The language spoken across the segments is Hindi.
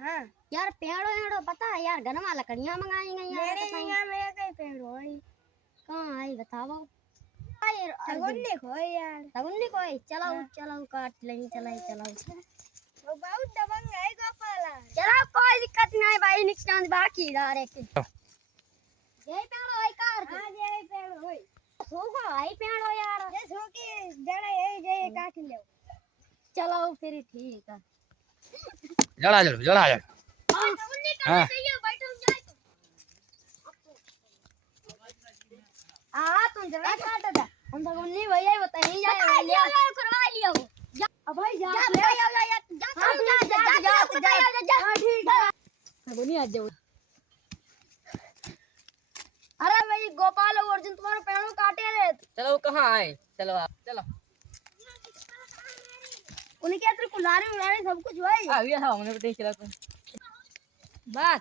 हां यार पेड़ो एड़ो पता है यार घर में लकड़ियां मंगाई गई यार मेरे यहाँ में कई पेड़ होई कहां आई बताओ तगुन्नी खोई यार तगुन्नी कोई चलाओ चलाओ काट लेंगे चलाओ वो बहुत दबंग है गोपाला चलो कोई दिक्कत नहीं भाई निशान बाकी डारे के जय पेड़ो आई कार हां जय पेड़ होई सोगा आई पेड़ो यार ये सोकी जड़ा यही जय काट ले चलो फिर ठीक है जड़ा जड़ा तगुन्नी हां चाहिए बैठो जाए तो हां तुम जरा काट दे हम तगुन्नी भैया बताइए जाए ले करवा लियो अब भाई जा ले जा ठीक है तगुन्नी आ जाओ अरे भाई गोपाल और अर्जुन तुम्हारे पेड़ों काटे रे चलो कहाँ आए चलो आप चलो उनके अंदर कुल्हाड़ी उलाड़ी सब कुछ भाई ये था हमने देख चला तुम बस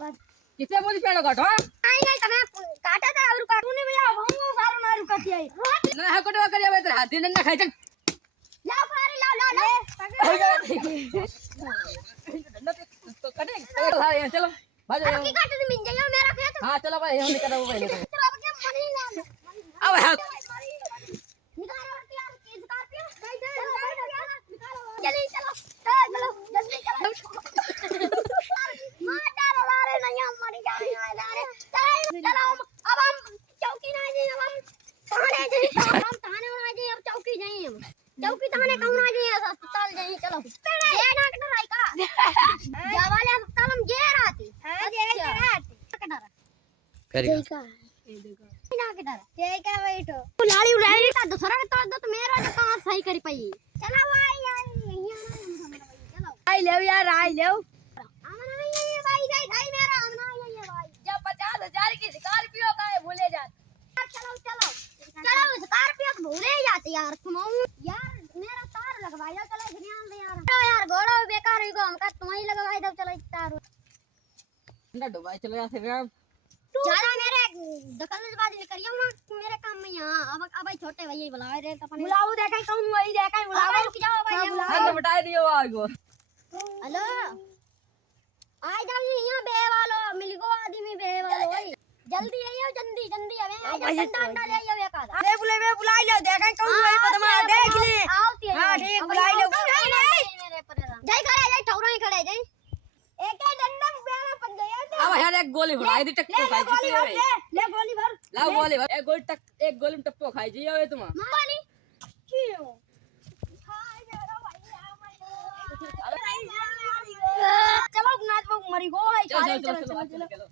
बस कितने बोली पेड़ काटो नहीं तुम्हें काटा था और काटू नहीं भैया हम सारो ना रुकती आई ना है कोटवा करिया बे तेरे हाथ दिन ना खाई चल लाओ फारे लाओ तो कटे चलो चलो भाजो की काटे मिल जाइयो मेरा खेत हां चलो भाई हम निकल रहे पहले चलो अब के मनी ना अब हाथ निकालो और यार की स्कॉर्पियो चलो चलो जल्दी चलो मार डालो रे नहीं हम मर जाएंगे रे चलो अब हम चौकी ना जी हम थाने जी हम थाने ना जी अब चौकी नहीं हम चौकी थाने कहूं ना जी अस्पताल जाई चलो ये डॉक्टर आई का जावाले अस्पताल हम जे राती हां जय राती कटरा करेगा का ये देखो ना कटरा जय का बैठो लाड़ी उड़ाई का दूसरा के तो मेरा जो कहां सही कर पाई चलो भाई यार नहीं आना चलो आई ले यार आई ले आना ये भाई भाई मेरा आना ये भाई जब 50,000 की स्कॉर्पियो का है भूले जाते चलो स्कॉर्पियो को भूले ही जाते यार तुम यार मेरा तार लगवाया चलो ध्यान दे यार यार घोड़ा बेकार ही को हमका तुम ही लगवाई दो चलो तार ना डुबाई चलो यहाँ से फिर ज्यादा मेरे दखलंदाजी करियो ना मेरे काम में यहां अब छोटे भैया बुलाए रे अपन बुलाओ देखै कौन वही देखै बुलाओ रुक जाओ भाई हमने बता दियो आगो हेलो आ जाओ यहां बे वालो मिल गो आदमी बे वालो जल्दी आइयो जल्दी अबे डंडा ले आइयो एक आधा अरे बुला लो देखै कौन वही पदमा देख ले हां ठीक बुला लो मेरे परेशान जय खड़े जय ठौरा ही खड़े जय एक डंडा बेना पड़ गया अब यार एक गोली भराई दी टक्को खाई जी ले गोली भर लाओ गोली भर एक गोली में टप्पो खाई जी ओए तुम पानी क्यों चलो नाच मरी गो है चलो